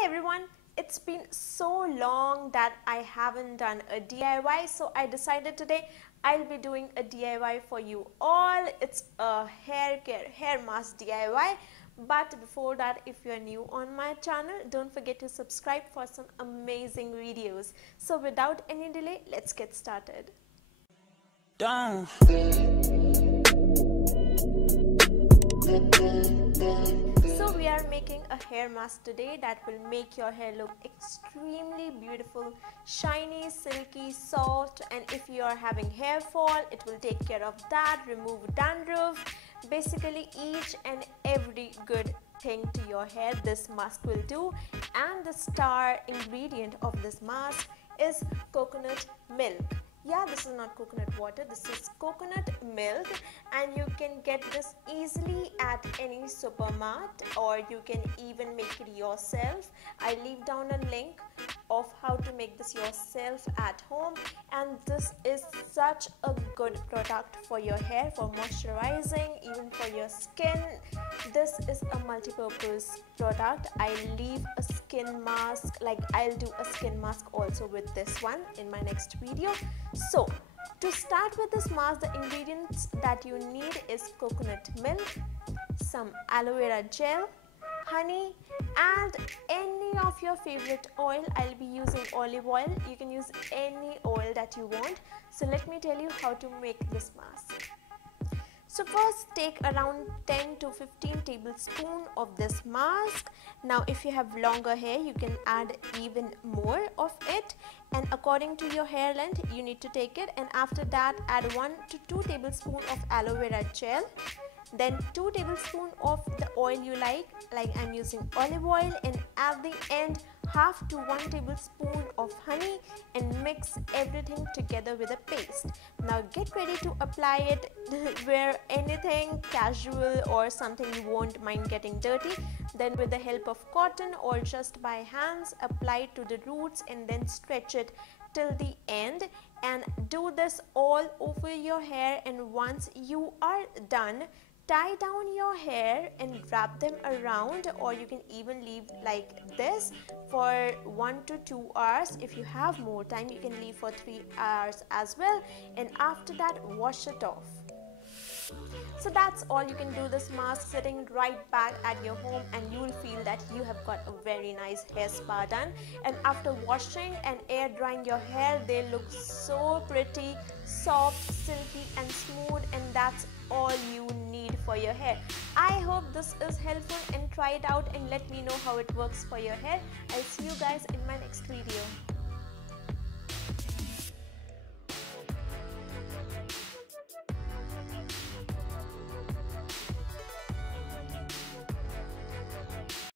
Hi everyone, it's been so long that I haven't done a DIY, so I decided today I'll be doing a DIY for you all. It's a hair mask DIY. But before that, if you're new on my channel, don't forget to subscribe for some amazing videos. So without any delay, let's get started. Done. So we are making a hair mask today that will make your hair look extremely beautiful, shiny, silky, soft, and if you are having hair fall, it will take care of that, remove dandruff, basically each and every good thing to your hair this mask will do. And the star ingredient of this mask is coconut milk. Yeah, this is not coconut water, this is coconut milk, and you can get this easily at any supermarket, or you can even make it yourself. I leave down a link of how to make this yourself at home, and this is such a good product for your hair, for moisturizing, even for your skin. This is a multi-purpose product. I leave a skin mask, like I'll do a skin mask also with this one in my next video. So to start with this mask, the ingredients that you need is coconut milk, some aloe vera gel, honey, and any of your favorite oil. I'll be using olive oil. You can use any oil that you want. So let me tell you how to make this mask. So first, take around 10 to 15 tablespoons of this mask. Now if you have longer hair, you can add even more of it, and according to your hair length you need to take it. And after that, add 1 to 2 tablespoons of aloe vera gel, then 2 tablespoons of the oil you like I'm using olive oil, and at the end half to 1 tablespoon of honey, and mix everything together with a paste. Now get ready to apply it. Wear anything casual or something you won't mind getting dirty. Then with the help of cotton or just by hands, apply it to the roots and then stretch it till the end, and do this all over your hair. And once you are done, tie down your hair and wrap them around, or you can even leave like this for 1 to 2 hours. If you have more time, you can leave for 3 hours as well, and after that wash it off. So that's all. You can do this mask sitting right back at your home, and you will feel that you have got a very nice hair spa done. And after washing and air drying your hair, they look so pretty, soft, silky and smooth, and that's all you need for your hair. I hope this is helpful, and try it out and let me know how it works for your hair. I'll see you guys in my next video.